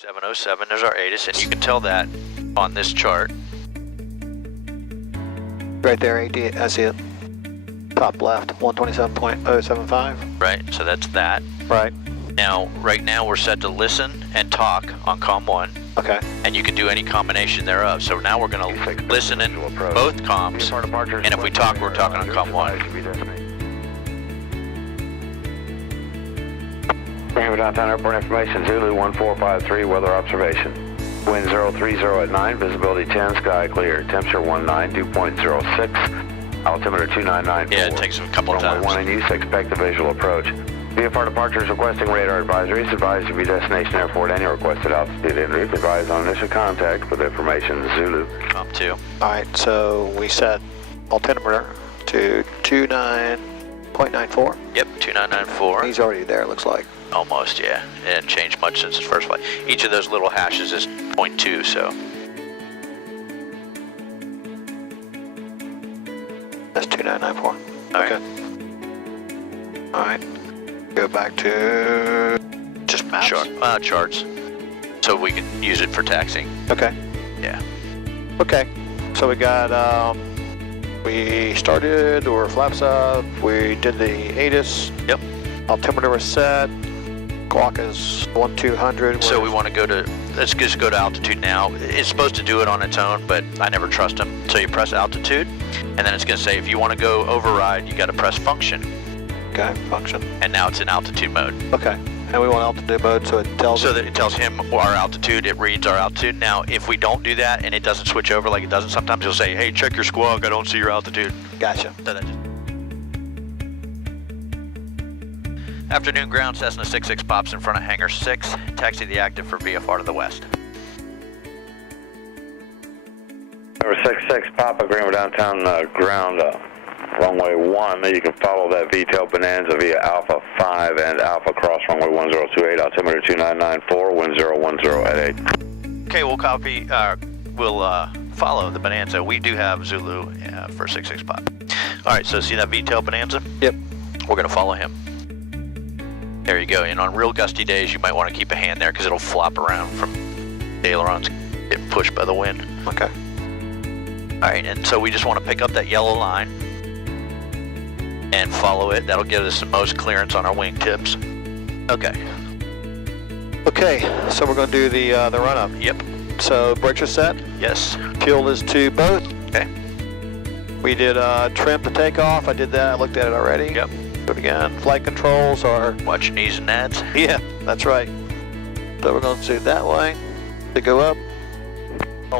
707, there's our ATIS, and you can tell that on this chart. Right there, AT, I see it. Top left, 127.075. Right, so that's that. Right. Now, right now we're set to listen and talk on COM 1. Okay. And you can do any combination thereof. So now we're going to listen in both comms, and if we talk, we're talking on COM 1. Greenville Downtown Airport information, Zulu 1453, weather observation. Wind 030 at 9, visibility 10, sky clear. Temperature 19, dew point 06, altimeter 2994. Yeah, it takes a couple of times. Runway 1 in use, expect a visual approach. VFR departures requesting radar advisories. Advise of your destination airport and your requested altitude en route. Advise on initial contact with information Zulu. COM 2. Alright, so we set altimeter to 29.94. Yep, 2994. He's already there, it looks like. Almost, yeah. It hasn't changed much since his first flight. Each of those little hashes is 0.2, so. That's 2994. Alright. Okay. Alright. Go back to just maps. Charts. So we can use it for taxiing. Okay. Yeah. Okay. So we got, we started, or flaps up, we did the ATIS. Yep. Altimeter was set. Clock is 1200. So we want to go to, let's just go to altitude now. It's supposed to do it on its own, but I never trust them. So you press altitude, and then it's going to say if you want to go override, you got to press function. Okay, function. And now it's in altitude mode. Okay, and we want altitude mode, so it tells So that it tells him our altitude, it reads our altitude. Now, if we don't do that and it doesn't switch over like it doesn't, sometimes you'll say, hey, check your squawk, I don't see your altitude. Gotcha. So that just... Afternoon ground, Cessna 66 pops in front of hangar 6. Taxi the active for VFR to the west. Number 66, Papa, Greenville Downtown ground, runway 1. You can follow that VTEL Bonanza via Alpha 5 and Alpha cross runway 1028, altimeter 2994, wind 010 at 8. Okay, we'll copy, we'll follow the Bonanza. We do have Zulu for 66 pop. All right, so see that VTEL Bonanza? Yep. We're gonna follow him. There you go, and on real gusty days, you might want to keep a hand there because it'll flop around from the ailerons getting pushed by the wind. Okay. All right, and so we just want to pick up that yellow line and follow it. That'll give us the most clearance on our wingtips. Okay. Okay, so we're going to do the run-up. Yep. So brakes are set. Yes. Fuel is to both. Okay. We did trim to takeoff. I did that. I looked at it already. Yep. Do it again. Flight controls are... Watch your knees and nads. Yeah, that's right. So we're going to do that way to go up.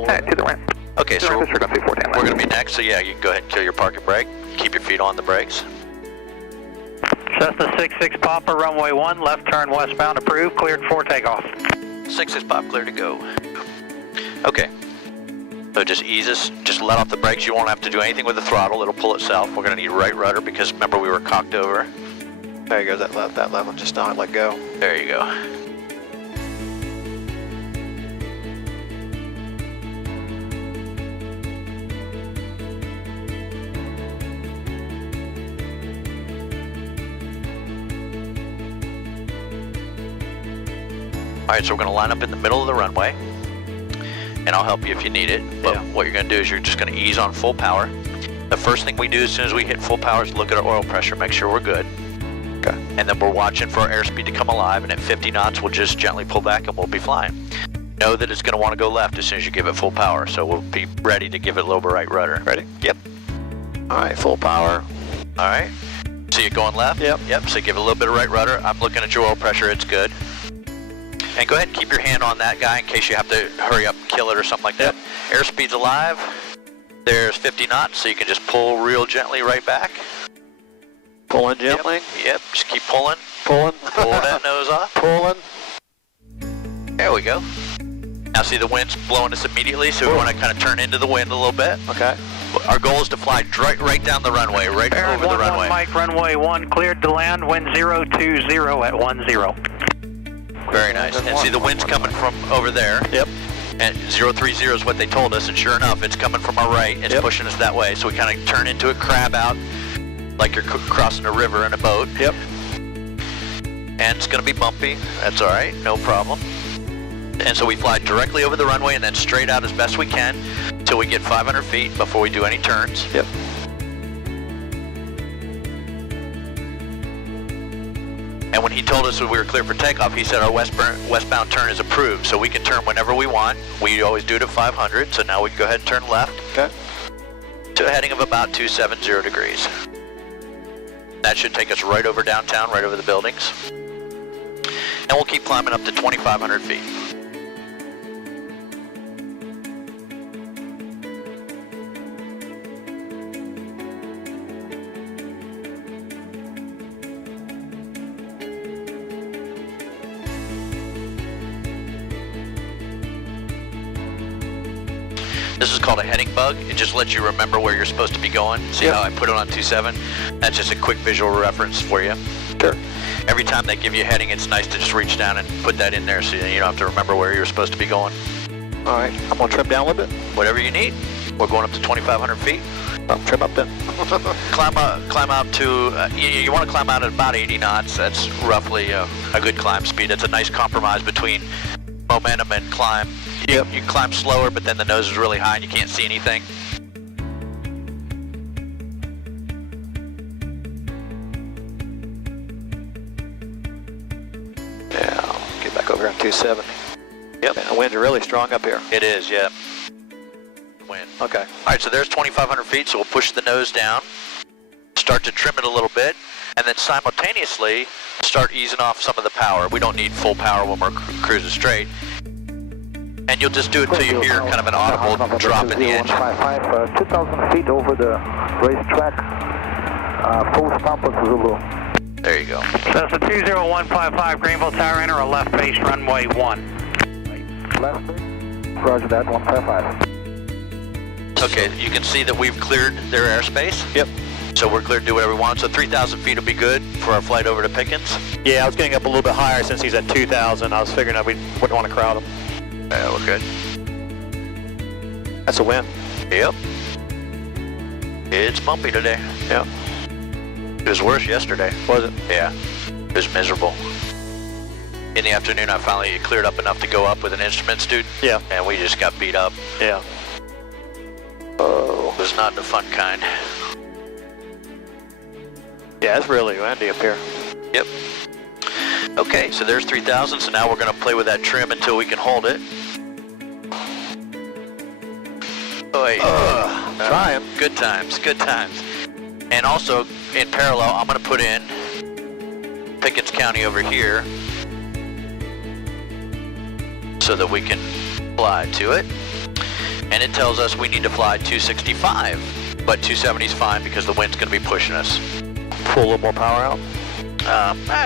Hey, to the right. Okay, so we're going to be next. So yeah, you can go ahead and kill your parking brake. Keep your feet on the brakes. Cessna 66 Papa, runway 1, left turn westbound, approved, cleared for takeoff. 66 pop, clear to go. Okay. So just ease us, just let off the brakes. You won't have to do anything with the throttle. It'll pull itself. We're going to need right rudder because remember we were cocked over. There you go, that left one, just not let go. There you go. All right, so we're going to line up in the middle of the runway, and I'll help you if you need it. But what you're going to do is you're just going to ease on full power. The first thing we do as soon as we hit full power is look at our oil pressure, make sure we're good. Okay. And then we're watching for our airspeed to come alive, and at 50 knots, we'll just gently pull back and we'll be flying. Know that it's going to want to go left as soon as you give it full power, so we'll be ready to give it a little bit right rudder. Ready? Yep. All right, full power. All right. See it going left? Yep. Yep, so give it a little bit of right rudder. I'm looking at your oil pressure, it's good. And go ahead and keep your hand on that guy in case you have to hurry up and kill it or something like that. Airspeed's alive. There's 50 knots, so you can just pull real gently right back. Pulling gently. Yep, just keep pulling. Pulling. Pull that nose off. Pulling. There we go. Now see the wind's blowing us immediately, so we want to kind of turn into the wind a little bit. Okay. Our goal is to fly right down the runway, right over the runway. Mike, runway 1, cleared to land, wind 020 at 10. Very nice. And see the wind's coming from over there. Yep. And 030 is what they told us, and sure enough, it's coming from our right. It's pushing us that way, so we kind of turn into a crab out, like you're crossing a river in a boat. Yep. And it's going to be bumpy. That's all right, no problem. And so we fly directly over the runway and then straight out as best we can till we get 500 feet before we do any turns. Yep. And when he told us that we were clear for takeoff, he said our westbound turn is approved, so we can turn whenever we want. We always do it at 500, so now we can go ahead and turn left. Okay. To a heading of about 270 degrees. That should take us right over downtown, right over the buildings. And we'll keep climbing up to 2,500 feet. This is called a heading bug. It just lets you remember where you're supposed to be going. See how I put it on 27? That's just a quick visual reference for you. Sure. Every time they give you a heading, it's nice to just reach down and put that in there so you don't have to remember where you're supposed to be going. All right, I'm gonna trim down a little bit. Whatever you need. We're going up to 2,500 feet. Trim up then. Climb out to, you want to climb out at about 80 knots. That's roughly a good climb speed. It's a nice compromise between momentum and climb. You climb slower, but then the nose is really high and you can't see anything. Yeah, get back over here on 270. Yep. Yeah, the winds are really strong up here. It is, yeah. Wind. Okay. All right, so there's 2,500 feet, so we'll push the nose down, start to trim it a little bit, and then simultaneously start easing off some of the power. We don't need full power when we're cruising straight. And you'll just do it till you hear kind of an audible drop in the engine. 2,000 feet over the racetrack, full stop at Zulu. There you go. That's the 20155 Greenville Tower, enter a left base runway 1. Left base, roger that, 155. Okay, you can see that we've cleared their airspace. Yep. So we're clear to do whatever we want. So 3,000 feet will be good for our flight over to Pickens. Yeah, I was getting up a little bit higher since he's at 2,000. I was figuring that we wouldn't want to crowd him. Yeah, we're good. That's a win. Yep. It's bumpy today. Yeah. It was worse yesterday. Was it? Yeah. It was miserable. In the afternoon, I finally cleared up enough to go up with an instrument student. Yeah. And we just got beat up. Yeah. Oh. It was not the fun kind. Yeah, it's really windy up here. Yep. Okay, so there's 3,000, so now we're going to play with that trim until we can hold it. Trying. Good times, good times. And also, in parallel, I'm going to put in Pickens County over here so that we can fly to it. And it tells us we need to fly 265, but 270 is fine because the wind's going to be pushing us. Pull a little more power out.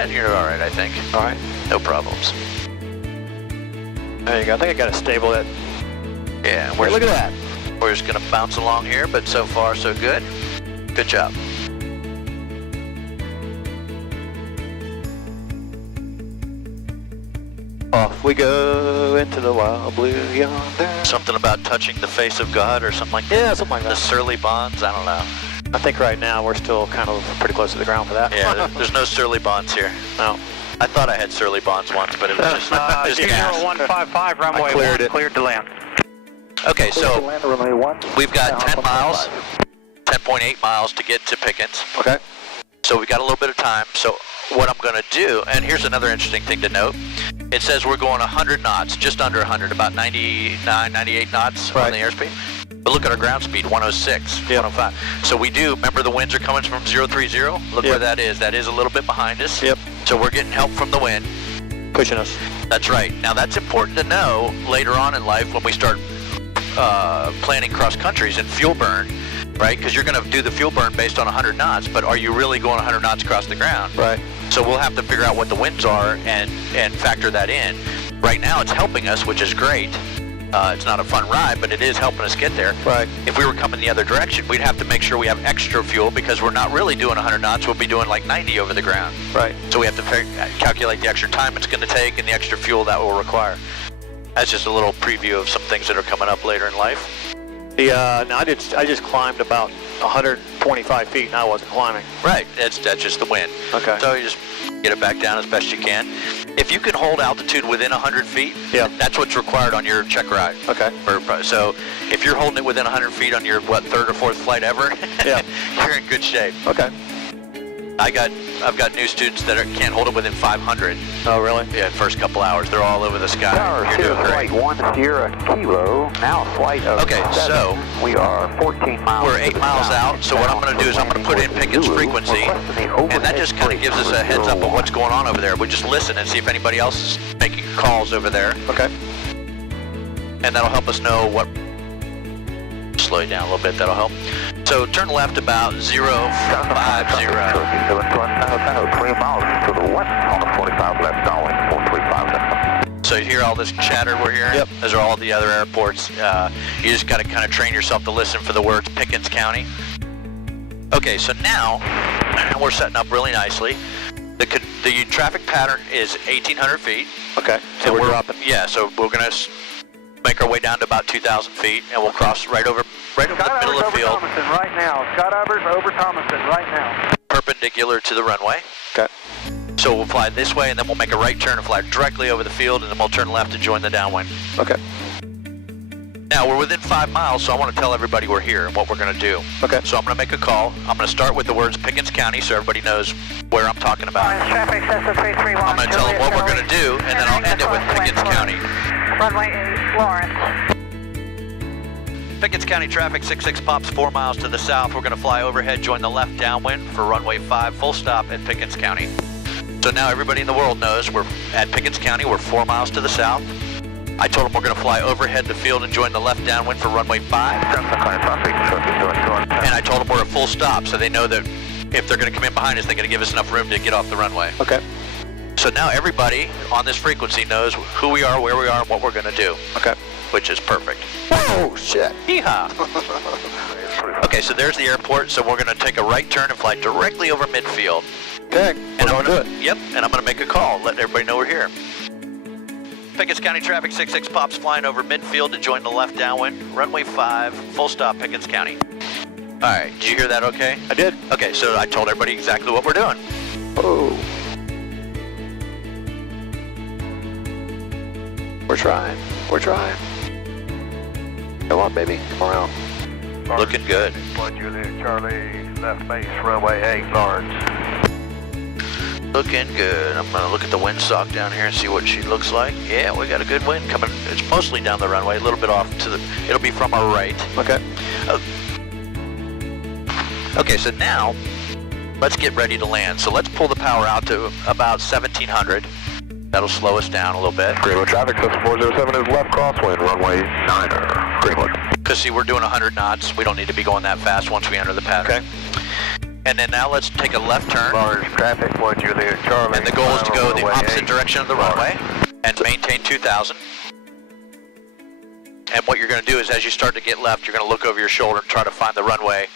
You're all right, I think. All right. No problems. There you go. I think I got it stable. That. Yeah, Look at that. We're just going to bounce along here, but so far so good. Good job. Off we go into the wild blue yonder. Something about touching the face of God or something like that? Yeah, something like The that. surly bonds? I don't know. I think right now we're still kind of pretty close to the ground for that. Yeah, there's no surly bonds here. No. I thought I had surly bonds once, but it was just gas. 20155 runway 1, cleared to land. Okay, so Runway 1. we've got 10 miles, 10.8 miles to get to Pickens. Okay. So we've got a little bit of time. So what I'm going to do, and here's another interesting thing to note. It says we're going 100 knots, just under 100, about 99, 98 knots on the airspeed. But look at our ground speed, 106, 105. So we do, remember the winds are coming from 030? Look where that is. That is a little bit behind us. Yep. So we're getting help from the wind. Pushing us. That's right. Now that's important to know later on in life when we start planning cross countries and fuel burn, right? Because you're going to do the fuel burn based on 100 knots, but are you really going 100 knots across the ground? Right. So we'll have to figure out what the winds are and factor that in. Right now it's helping us, which is great. It's not a fun ride, but it is helping us get there. Right. If we were coming the other direction, we'd have to make sure we have extra fuel because we're not really doing 100 knots. We'll be doing like 90 over the ground. Right. So we have to calculate the extra time it's going to take and the extra fuel that will require. That's just a little preview of some things that are coming up later in life. Now I just climbed about 125 feet and I wasn't climbing. Right. That's just the wind. Okay. So you just Get it back down as best you can. If you can hold altitude within 100 feet, Yeah. that's what's required on your check ride. Okay. So if you're holding it within 100 feet on your, third or fourth flight ever, Yeah. you're in good shape. Okay. I've got new students that can't hold it within 500. Oh, really? Yeah, first couple hours. They're all over the sky. Tower, You're Sierra doing great. Flight 1 Sierra Kilo, now a flight of Okay, 7. so we are 14 miles. we're to 8 the miles south. out, so what I'm going to do is I'm going to put in Pickett's frequency, and that just kind of gives us a heads up of what's going on over there. We just listen and see if anybody else is making calls over there, Okay. and that'll help us know what. Slow you down a little bit, that'll help. So turn left about 050. 3 miles to the west on the 45 left downwind, 435 left. So you hear all this chatter we're hearing? Yep. Those are all the other airports. You just got to kind of train yourself to listen for the words Pickens County. Okay, so now we're setting up really nicely. The traffic pattern is 1,800 feet. Okay. So And we're dropping. Yeah, so we're going to make our way down to about 2,000 feet, and we'll cross right over the middle of the field, Thomason right now. Scott Evers over Thomason right now. perpendicular to the runway. Okay. So we'll fly this way, and then we'll make a right turn and fly directly over the field, and then we'll turn left and join the downwind. Okay. Now, we're within 5 miles, so I want to tell everybody we're here and what we're going to do. Okay. So I'm going to make a call. I'm going to start with the words Pickens County so everybody knows where I'm talking about. Traffic Cessna 331. I'm going to tell them what we're going to do, and then I'll end it with Pickens County. Runway 8, Lawrence. Pickens County traffic, 66 pops 4 miles to the south. We're going to fly overhead, join the left downwind for runway 5, full stop at Pickens County. So now everybody in the world knows we're at Pickens County. We're 4 miles to the south. I told them we're going to fly overhead the field and join the left downwind for runway 5. And I told them we're a full stop, so they know that if they're going to come in behind us, they're going to give us enough room to get off the runway. Okay. So now everybody on this frequency knows who we are, where we are, and what we're going to do. Okay. Which is perfect. Oh, shit. Yeehaw! Okay, so there's the airport, so we're going to take a right turn and fly directly over midfield. Okay. And We're I'm going gonna to do it. Yep, and I'm going to make a call, let everybody know we're here. Pickens County traffic, 66 pops flying over midfield to join the left downwind. Runway 5, full stop, Pickens County. All right, did you hear that okay? I did. Okay, so I told everybody exactly what we're doing. Oh. We're trying. We're trying. Come on, baby. Come around. Looking good. Juliet Charlie, left base, runway 8, Lawrence. Looking good. I'm going to look at the windsock down here and see what she looks like. Yeah, we got a good wind coming. It's mostly down the runway, a little bit off to the, it'll be from our right. Okay. Okay, so now let's get ready to land. So let's pull the power out to about 1,700. That'll slow us down a little bit. Greenville traffic, Cessna 407 is left crosswind, runway 9er, Greenville. Because see, we're doing 100 knots. We don't need to be going that fast once we enter the pattern. Okay. And then now let's take a left turn. Lawrence traffic, Juliet Charlie. And the goal is to go the runway opposite 8. direction of the runway and maintain 2,000. And what you're going to do is as you start to get left, you're going to look over your shoulder and try to find the runway.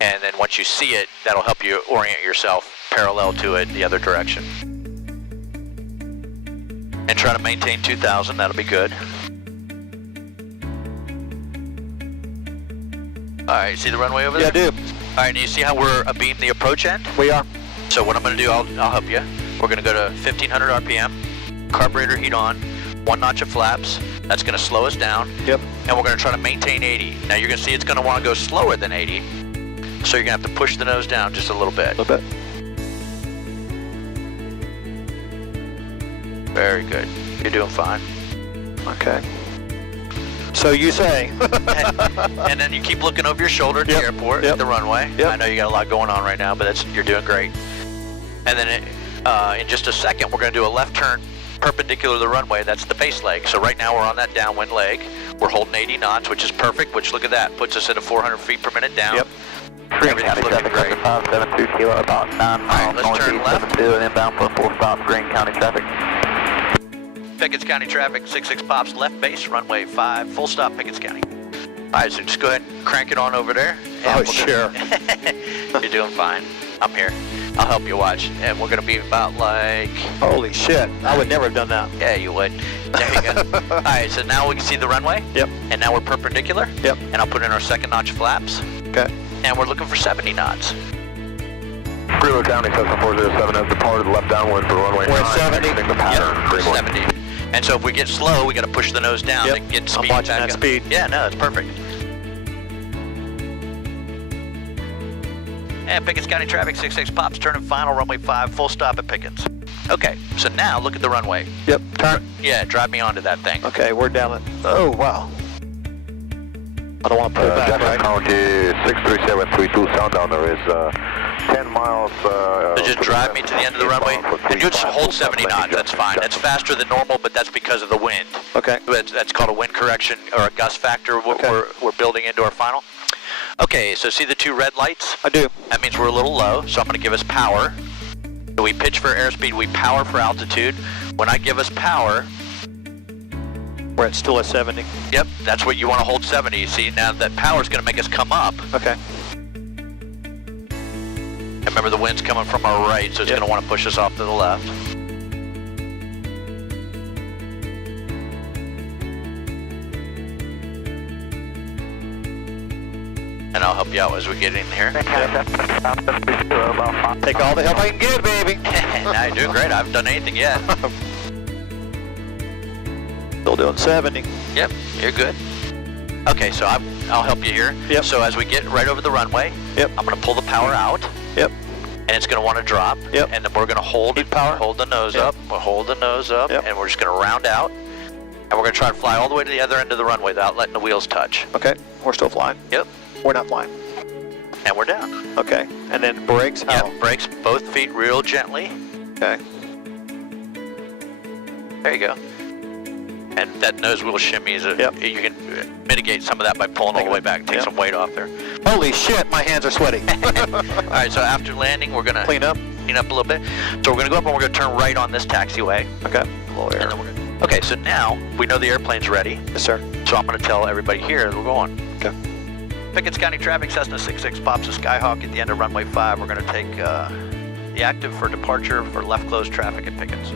And then once you see it, that'll help you orient yourself parallel to it the other direction. And try to maintain 2,000, that'll be good. All right, see the runway over there? Yeah, I do. All right, and you see how we're abeam the approach end? We are. So what I'm going to do, I'll help you. We're going to go to 1,500 RPM, carburetor heat on, 1 notch of flaps. That's going to slow us down. Yep. And we're going to try to maintain 80. Now you're going to see it's going to want to go slower than 80. So you're going to have to push the nose down just a little bit. A little bit. Very good. You're doing fine. Okay. So you say. And then you keep looking over your shoulder at the Yep. airport, Yep. at the runway. Yep. I know you got a lot going on right now, but you're doing great. And then in just a second, we're going to do a left turn perpendicular to the runway. That's the base leg. So right now we're on that downwind leg. We're holding 80 knots, which is perfect, which look at that, puts us at a 400 feet per minute down. Yep. Everything's looking great. 572 kilo, about 9 miles. Alright, let's turn left. 72 and inbound for full stop, Green County traffic. Pickens County traffic, 66 pops, left base, runway 5, full stop, Pickens County. All right, so just go ahead and crank it on over there. Oh, sure. You're doing fine. I'm here. I'll help you watch. And we're going to be about like... Holy shit. I would never have done that. Yeah, you would. There you go. All right, so now we can see the runway. Yep. And now we're perpendicular. Yep. And I'll put in our second notch of flaps. Okay. And we're looking for 70 knots. Greenville County, Cessna 407 has departed left downwind for runway 9. 70. The pattern, Yep, Greenville. 70. And so if we get slow, we got to push the nose down Yep. to get I'm speed watching back that up. speed. Yeah, no, it's perfect. And Pickens County traffic, 66 pops, turn and final, runway 5, full stop at Pickens. Okay, so now look at the runway. Yep, turn. Yeah, drive me onto that thing. Okay, we're down it. Oh, wow. I don't want to pull back, Jackson right? County 63732 Sundowner is 10 miles. So just drive me to the end of the runway, and you just hold 70 knots, that's fine. That's faster than normal, but that's because of the wind. Okay. That's called a wind correction, or a gust factor, what Okay. we're building into our final. Okay, so see the two red lights? I do. That means we're a little low, so I'm going to give us power. So we pitch for airspeed, we power for altitude. When I give us power, We're still at 70. yep, that's what you want to hold 70. You see, now that power is going to make us come up. Okay. And remember, the wind's coming from our right, so it's Yep. going to want to push us off to the left. And I'll help you out as we get in here. Take all the help I can get, baby. Now you're doing great. I haven't done anything yet. Still doing 70. Yep, you're good. Okay, so I'll help you here. Yep. So as we get right over the runway, Yep. I'm going to pull the power out, Yep. and it's going to want to drop. Yep. And then we're going to hold Keep power. hold the nose Yep. up. We'll hold the nose up, Yep. and we're just going to round out. And we're going to try to fly all the way to the other end of the runway without letting the wheels touch. Okay. We're still flying. Yep. We're not flying. And we're down. Okay. And then brakes. How? Yep. Brakes both feet real gently. Okay. There you go. And that nose wheel shimmy is Yep. you can mitigate some of that by pulling all the way back, take Yep. some weight off there. Holy shit, my hands are sweaty. All right, so after landing, we're going to Clean up. clean up a little bit. So we're going to go up and we're going to turn right on this taxiway. Okay. A little And air. then we're gonna, okay, so now we know the airplane's ready. Yes, sir. So I'm going to tell everybody here that we're going. Okay. Pickens County traffic, Cessna 66 pops a Skyhawk at the end of runway 5. We're going to take the active for departure for left closed traffic at Pickens.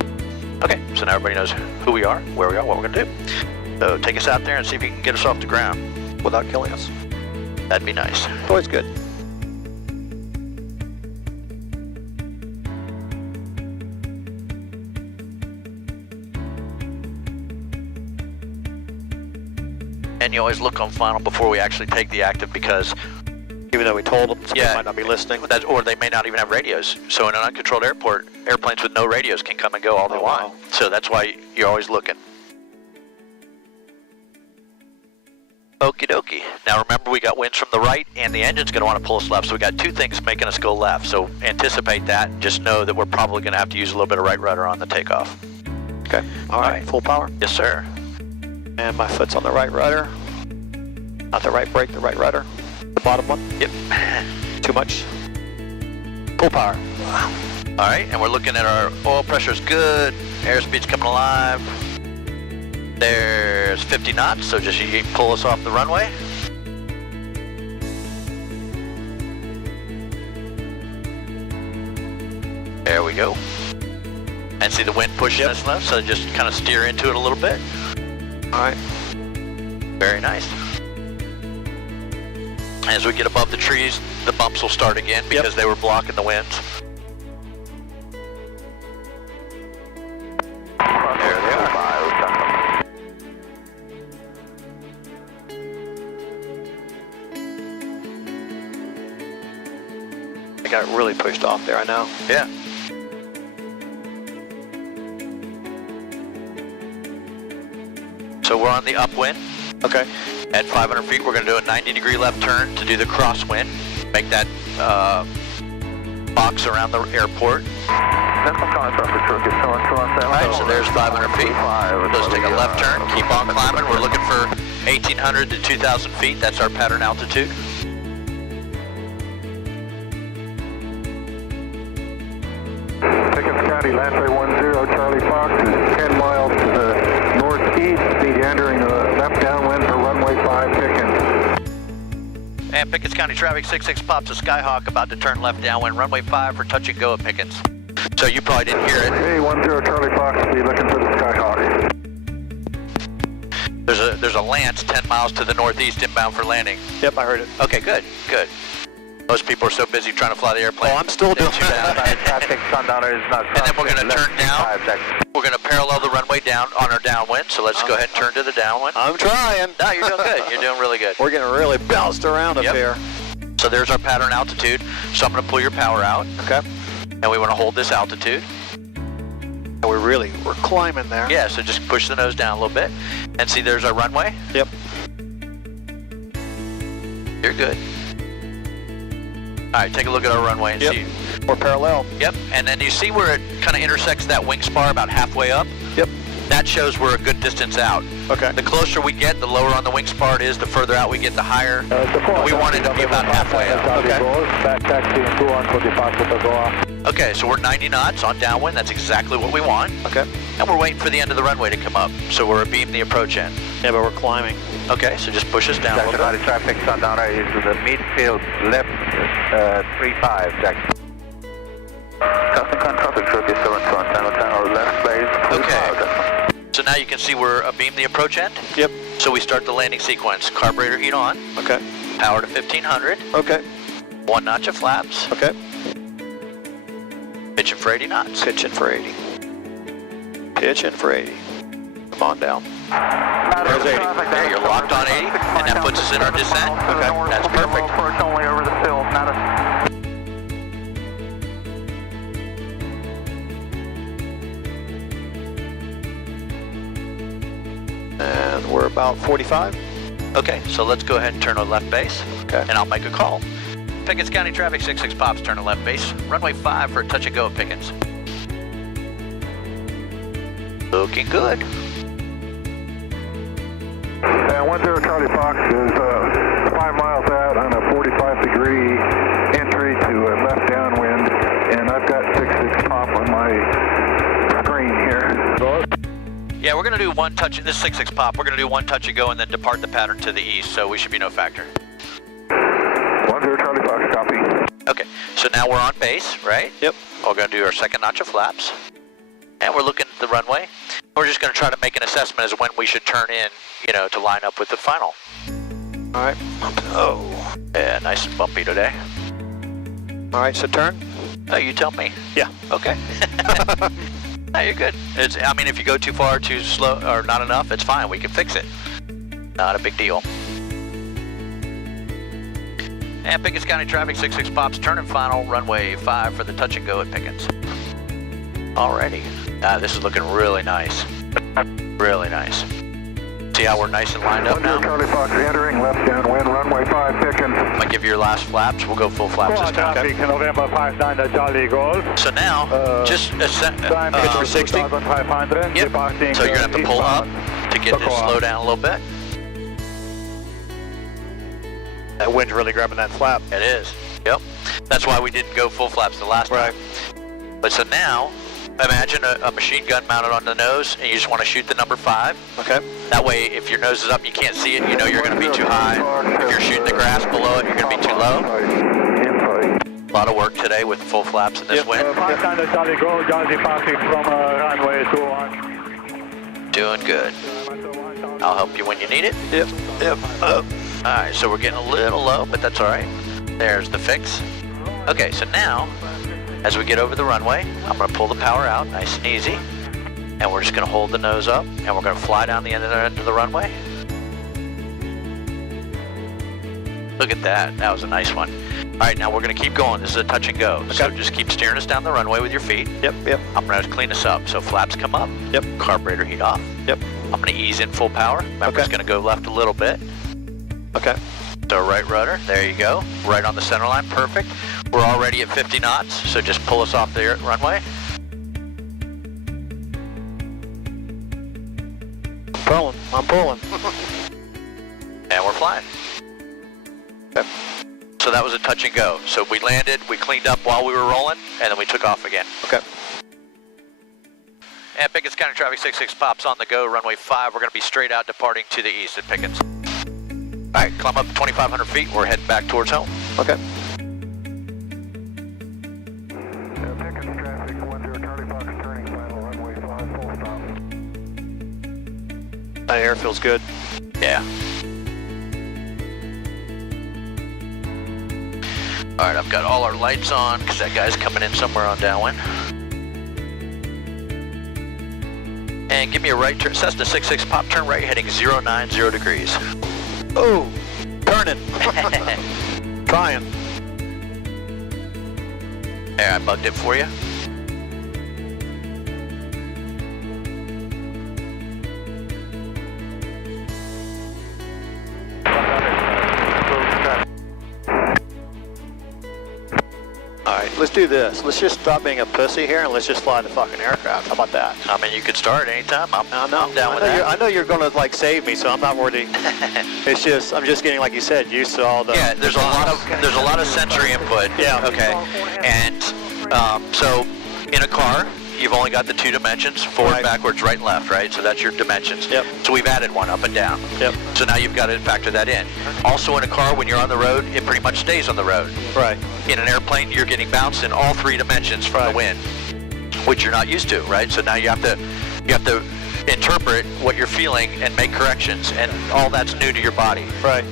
Okay, so now everybody knows who we are, where we are, what we're going to do. So take us out there and see if you can get us off the ground. Without killing us. That'd be nice. Always good. And you always look on final before we actually take the active, because Even though we told them, somebody Yeah. might not be listening. or they may not even have radios. So in an uncontrolled airport, airplanes with no radios can come and go all they Oh, want. wow. So that's why you're always looking. Okie dokie. Now remember, we got winds from the right, and the engine's going to want to pull us left. So we got two things making us go left. So anticipate that, and just know that we're probably going to have to use a little bit of right rudder on the takeoff. Okay. All right. Full power. Yes, sir. And my foot's on the right rudder. Not the right brake, the right rudder. The bottom one. Yep. Too much. Full power. All right, and we're looking at our oil pressure's good. Airspeed's coming alive. There's 50 knots, so just you pull us off the runway. There we go. And see the wind pushing us left, so just kind of steer into it a little bit. All right. Very nice. As we get above the trees, the bumps will start again because they were blocking the winds. There they are. I got really pushed off there, I know. Yeah. So we're on the upwind. Okay. At 500 feet, we're going to do a 90-degree left turn to do the crosswind. Make that box around the airport. All right, so there's 500 feet. Let's take a left turn, keep on climbing. We're looking for 1,800 to 2,000 feet. That's our pattern altitude. Pickens County, Landway 10, Charlie Fox is 10 miles to the northeast, meandering left downwind for runway 5, Pickens. And Pickens County traffic, 66 pops a Skyhawk about to turn left downwind, runway 5 for touch and go at Pickens. So you probably didn't hear it. Hey, 10 Charlie Fox, be looking for the Skyhawk. There's a Lance 10 miles to the northeast inbound for landing. Yep, I heard it. Okay, good, good. Most people are so busy trying to fly the airplane. Oh, I'm still they doing tune out. Traffic, Sundowner is not And then we're going to turn down. 5, We're going to parallel the runway down on our downwind. So let's go ahead and turn to the downwind. I'm trying. No, you're doing good. You're doing really good. We're getting really bounced around up Yep. here. So there's our pattern altitude. So I'm going to pull your power out. Okay. And we want to hold this altitude. And we're climbing there. Yeah, so just push the nose down a little bit. And see, there's our runway. Yep. You're good. All right, take a look at our runway and Yep. see. We're parallel. Yep, and then you see where it kind of intersects that wing spar about halfway up? Yep. That shows we're a good distance out. Okay. The closer we get, the lower on the wing spar it is, the further out we get, the higher. We want it to be about halfway up. Okay. Back taxi and 2 on for departure to go off. Okay, so we're 90 knots on downwind. That's exactly what we want. Okay. And we're waiting for the end of the runway to come up. So we're abeam the approach end. Yeah, but we're climbing. Okay, so just push us down a little bit. Traffic, Sundowner is to the midfield left 35, Jackson. Custom control traffic, 37 front, channel left base. Okay. So now you can see we're abeam the approach end. Yep. So we start the landing sequence. Carburetor heat on. Okay. Power to 1500. Okay. 1 notch of flaps. Okay. Pitching for 80 knots. Pitching for 80. Pitching for 80. Come on down. There's 80. There, you're locked on 80, and that puts us in our descent. Okay. That's perfect. Approach only over the fill, not a... And we're about 45. Okay, so let's go ahead and turn on left base, Okay. and I'll make a call. Pickens County traffic, 66 Pops, turn to left base. Runway 5 for a touch and go at Pickens. Looking good. And 10 Charlie Fox is 5 miles out on a 45-degree entry to left downwind, and I've got 66 pop on my screen here. Yeah, we're going to do one touch, this is 66 Pop, we're going to do one touch and go and then depart the pattern to the east, so we should be no factor. 10 Charlie Fox, copy. Okay, so now we're on base, right? Yep. We're going to do our second notch of flaps, and we're looking at the runway. We're just going to try to make an assessment as when we should turn in, you know, to line up with the final. All right. Oh. Yeah, nice and bumpy today. All right, so turn. Oh, you tell me. Yeah. Okay. No, you're good. I mean, if you go too far, too slow, or not enough, it's fine. We can fix it. Not a big deal. And Pickens County traffic, 66 Pops, turn and final, runway 5 for the touch and go at Pickens. Alrighty. This is looking really nice. Really nice. See how we're nice and lined up 10 now? Charlie Fox entering left downwind, runway 5 Pickens. I'm gonna give you your last flaps. We'll go full flaps this time. Traffic, November 59 Charlie Golf. So now, just Time pitch for 60. 2,500. Yep. Departing, So you're gonna have to pull up to get this slow down a little bit. That wind's really grabbing that flap. It is. Yep. That's why we didn't go full flaps the last time. But so now, imagine a machine gun mounted on the nose, and you just want to shoot the number 5. Okay. That way, if your nose is up, you can't see it. You know you're going to be too high. If you're shooting the grass below it, you're going to be too low. A lot of work today with full flaps in this wind. 500 Charlie Golf, just departing from runway 21. Doing good. I'll help you when you need it. Yep. Yep. Up. All right, so we're getting a little low, but that's all right. There's the fix. Okay, so now, as we get over the runway, I'm going to pull the power out, nice and easy, and we're just going to hold the nose up, and we're going to fly down the end of the runway. Look at that. That was a nice one. All right, now we're going to keep going. This is a touch and go. So just keep steering us down the runway with your feet. Yep. Yep. I'm going to clean us up. So flaps come up. Yep. Carburetor heat off. Yep. I'm going to ease in full power. Remember, it's going to go left a little bit. Okay. So right rudder, there you go. Right on the center line, perfect. We're already at 50 knots, so just pull us off the runway. I'm pulling. And we're flying. Okay. So that was a touch and go. So we landed, we cleaned up while we were rolling, and then we took off again. Okay. And Pickens County traffic, 66 Pops on the go, runway 5. We're going to be straight out departing to the east at Pickens. All right, climb up to 2,500 feet. We're heading back towards home. Okay. Pickens traffic, 10 Charlie Fox turning final, runway 5, full stop. That air feels good. Yeah. All right, I've got all our lights on because that guy's coming in somewhere on downwind. And give me a right turn, Cessna 66 pop, turn right heading 090 degrees. Oh, turning. Trying. There, I bugged it for you. Alright, let's do this. Let's just stop being a pussy here and let's just fly the fucking aircraft. How about that? I mean, you could start anytime. I'm down with that. I know you're gonna like save me, so I'm not worried. It's just, I'm just getting, like you said, used to all the... Yeah, there's a lot of sensory input. Yeah. Okay. And so in a car, you've only got the two dimensions, forward, Right. backwards, right and left, right? So that's your dimensions. Yep. So we've added one up and down. Yep. So now you've got to factor that in. Also in a car, when you're on the road, it pretty much stays on the road. Right. In an airplane, you're getting bounced in all three dimensions from Right. the wind, which you're not used to, right? So now you have to interpret what you're feeling and make corrections, and all that's new to your body. Right.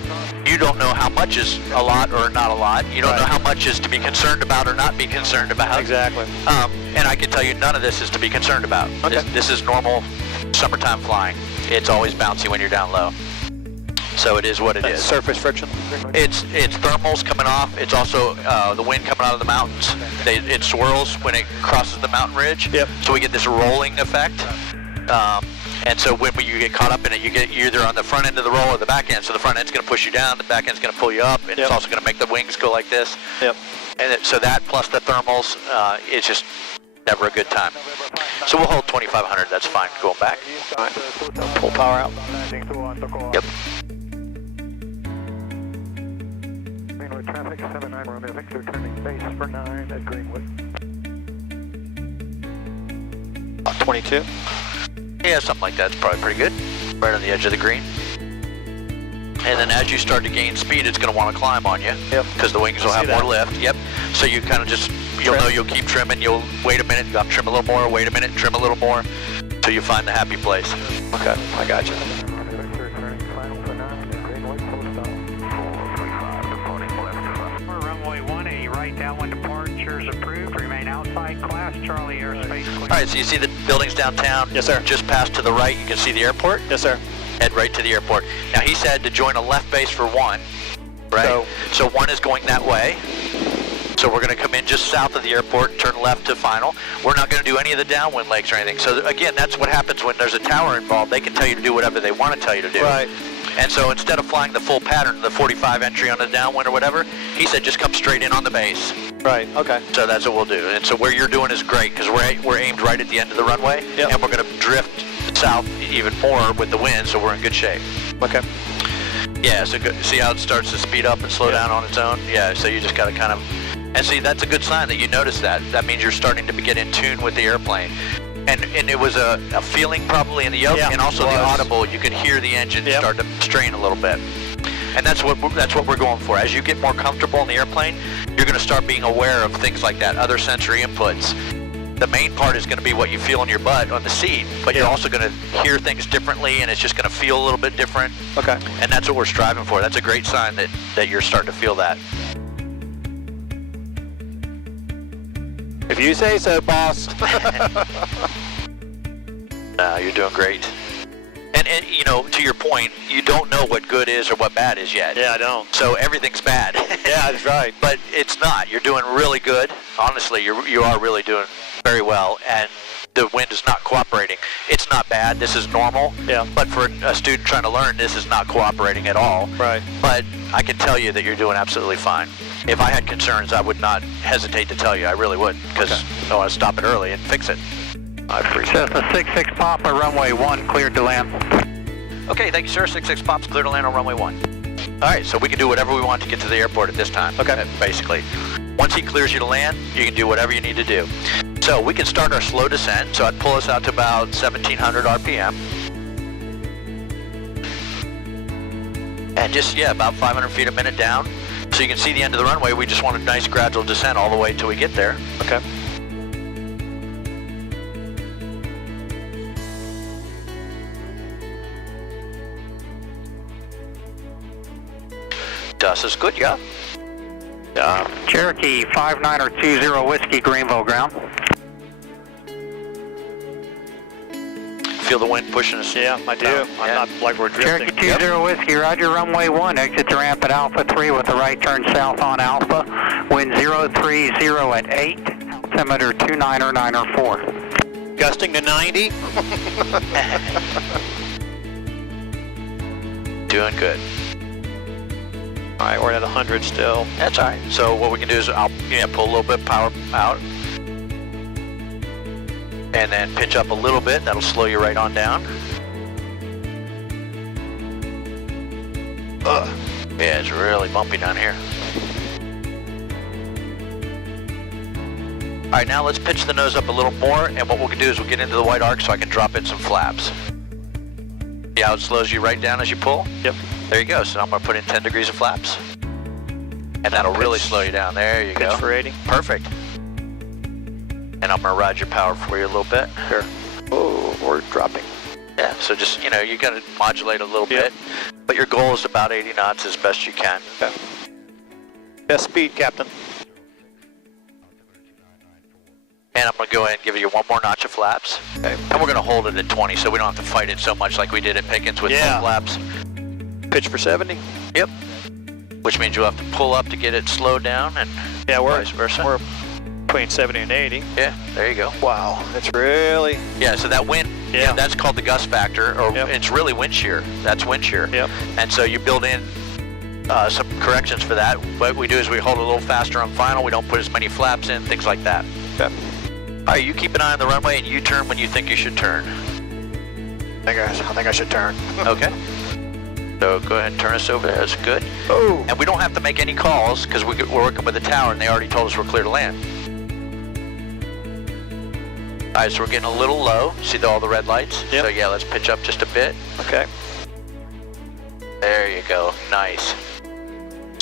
You don't know how much is a lot or not a lot. You don't Right. know how much is to be concerned about or not be concerned about. Exactly. And I can tell you none of this is to be concerned about. Okay. This is normal summertime flying. It's always bouncy when you're down low. So it is what it That's is. surface friction. It's thermals coming off. It's also the wind coming out of the mountains. It swirls when it crosses the mountain ridge. Yep. So we get this rolling effect. And so when you get caught up in it, you're either on the front end of the roll or the back end. So the front end's going to push you down, the back end's going to pull you up, and Yep. it's also going to make the wings go like this. Yep. And so that plus the thermals, it's just never a good time. So we'll hold 2,500. That's fine. Going back. All right. Pull power out. Yep. Greenwood traffic 79 Romeo Victor turning base for 9 at Greenwood. About 22. Yeah, something like that's probably pretty good. Right on the edge of the green. And then as you start to gain speed, it's going to want to climb on you. Yep. Because the wings will I have see more that. lift. Yep. So you kind of just, you'll Trim. know you'll keep trimming. You'll wait a minute, you'll trim a little more, wait a minute, trim a little more, till you find the happy place. Okay, I got you. Romeo Victor turning final for 9 at Greenwood, full stop. Runway 18, right downwind departures approved. Remain outside class. Charlie airspace clear. All right, so you see the buildings downtown? Yes, sir. Just past to the right, you can see the airport. Yes, sir. Head right to the airport. Now he said to join a left base for 1, right? So 1 is going that way. So we're going to come in just south of the airport and turn left to final. We're not going to do any of the downwind legs or anything. So again, that's what happens when there's a tower involved. They can tell you to do whatever they want to tell you to do. Right. And so instead of flying the full pattern, the 45 entry on the downwind or whatever, he said just come straight in on the base. Right, okay. So that's what we'll do. And so where you're doing is great because we're aimed right at the end of the runway. Yep. And we're going to drift south even more with the wind, so we're in good shape. Okay. Yeah, so see how it starts to speed up and slow down on its own? Yeah, so you just got to kind of... And see, that's a good sign that you notice that. That means you're starting to get in tune with the airplane. And it was a feeling probably in the yoke, Yeah, and also it the was. audible. You could hear the engine Yep. start to strain a little bit. And that's what we're going for. As you get more comfortable in the airplane, you're going to start being aware of things like that, other sensory inputs. The main part is going to be what you feel in your butt on the seat, but you're also going to hear things differently, and it's just going to feel a little bit different. Okay. And that's what we're striving for. That's a great sign that you're starting to feel that. If you say so, boss. You're doing great. And you know, to your point, you don't know what good is or what bad is yet. Yeah, I don't. So everything's bad. Yeah, that's right. But it's not. You're doing really good. Honestly, you are really doing very well. And the wind is not cooperating. It's not bad. This is normal. Yeah. But for a student trying to learn, this is not cooperating at all. Right. But I can tell you that you're doing absolutely fine. If I had concerns, I would not hesitate to tell you. I really would, because I want to stop it early and fix it. I appreciate it. Cessna 66 Papa, runway 1, cleared to land. Okay, thank you, sir. 66 Pops, clear to land on runway 1. All right, so we can do whatever we want to get to the airport at this time. Okay. Basically. Once he clears you to land, you can do whatever you need to do. So we can start our slow descent. So I'd pull us out to about 1,700 RPM. And just, about 500 feet a minute down. So you can see the end of the runway. We just want a nice gradual descent all the way till we get there. Okay. Das ist gut, ja. Cherokee 5920 Whiskey, Greenville ground. Feel the wind pushing us? Yeah, I do. Yeah. I'm not like we're drifting. Cherokee 20 Whiskey, roger, runway 1, exit the ramp at Alpha 3 with the right turn south on Alpha. Wind 030 at 8, altimeter 29904. Gusting to 90. Doing good. All right, we're at 100 still. That's all right. So what we can do is I'll pull a little bit of power out. And then pitch up a little bit. That'll slow you right on down. Yeah, it's really bumpy down here. All right, now let's pitch the nose up a little more, and what we can do is we'll get into the white arc so I can drop in some flaps. See how it slows you right down as you pull? Yep. There you go. So I'm going to put in 10 degrees of flaps. And that'll really slow you down. There you go. Pitch for 80. Perfect. And I'm going to ride your power for you a little bit. Sure. Oh, we're dropping. Yeah, so just, you got to modulate a little bit. But your goal is about 80 knots as best you can. Okay. Best speed, Captain. And I'm going to go ahead and give you one more notch of flaps. Okay. And we're going to hold it at 20 so we don't have to fight it so much like we did at Pickens with no flaps. Pitch for 70. Yep. Which means you'll have to pull up to get it slowed down and vice versa. We're between 70 and 80. Yeah, there you go. Wow, that's really... Yeah, so that wind, that's called the gust factor, or it's really wind shear. That's wind shear. Yep. And so you build in some corrections for that. What we do is we hold it a little faster on final. We don't put as many flaps in, things like that. Okay. All right, you keep an eye on the runway and you turn when you think you should turn. I think I should turn. Okay. So go ahead and turn us over there. That's good. Oh. And we don't have to make any calls because we're working with the tower and they already told us we're clear to land. All right, so we're getting a little low. See all the red lights? Yep. So yeah, let's pitch up just a bit. Okay. There you go. Nice.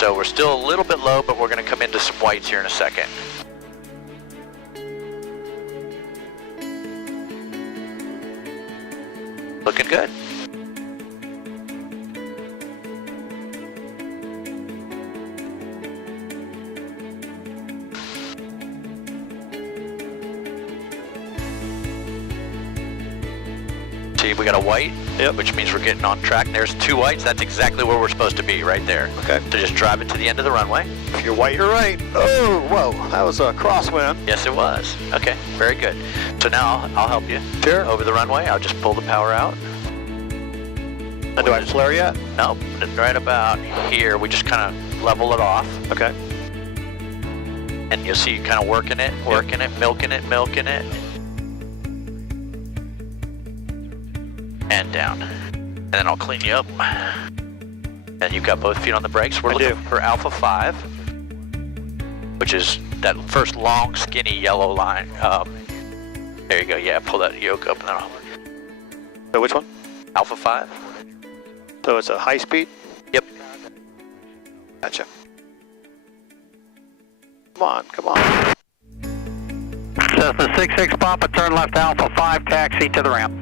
So we're still a little bit low, but we're going to come into some whites here in a second. Looking good. See, we got a white, which means we're getting on track. There's two whites. That's exactly where we're supposed to be, right there. Okay. So just drive it to the end of the runway. If you're white, you're right. Oh, whoa, that was a crosswind. Yes, it was. Okay, very good. So now I'll help you. Sure. Over the runway, I'll just pull the power out. And do I flare yet? Nope, right about here, we just kind of level it off. Okay. And you'll see you kind of working it, milking it. And down. And then I'll clean you up. And you've got both feet on the brakes. We're looking for Alpha 5, which is that first long, skinny yellow line. There you go, yeah, pull that yoke up and then I'll... So which one? Alpha 5. So it's a high speed? Yep. Gotcha. Come on. Cessna 66 Papa, turn left Alpha 5, taxi to the ramp.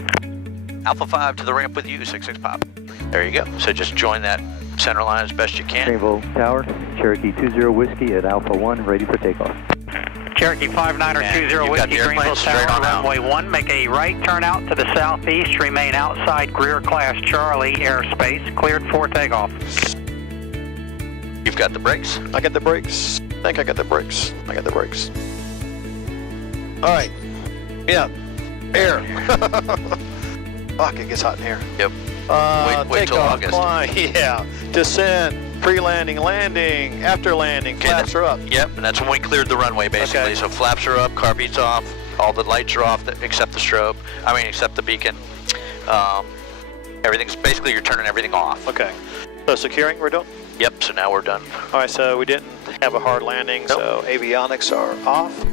Alpha 5 to the ramp with you, 66 Pop. There you go. So just join that center line as best you can. Greenville Tower, Cherokee 20 Whiskey at Alpha 1, ready for takeoff. Cherokee 5920 Whiskey, Greenville Tower, runway 1. Make a right turn out to the southeast. Remain outside Greer Class Charlie airspace. Cleared for takeoff. You've got the brakes? I got the brakes. I think I got the brakes. All right. Yeah. Air. Fuck, it gets hot in here. Yep. Wait till takeoff, August. Climb, yeah. Descent, pre-landing, landing, after landing, flaps are up. Yep, and that's when we cleared the runway, basically. Okay. So flaps are up, car beat's off, all the lights are off except the strobe. Except the beacon. Everything's basically you're turning everything off. Okay. So securing, we're doing? Yep, so now we're done. All right, so we didn't have a hard landing, so avionics are off.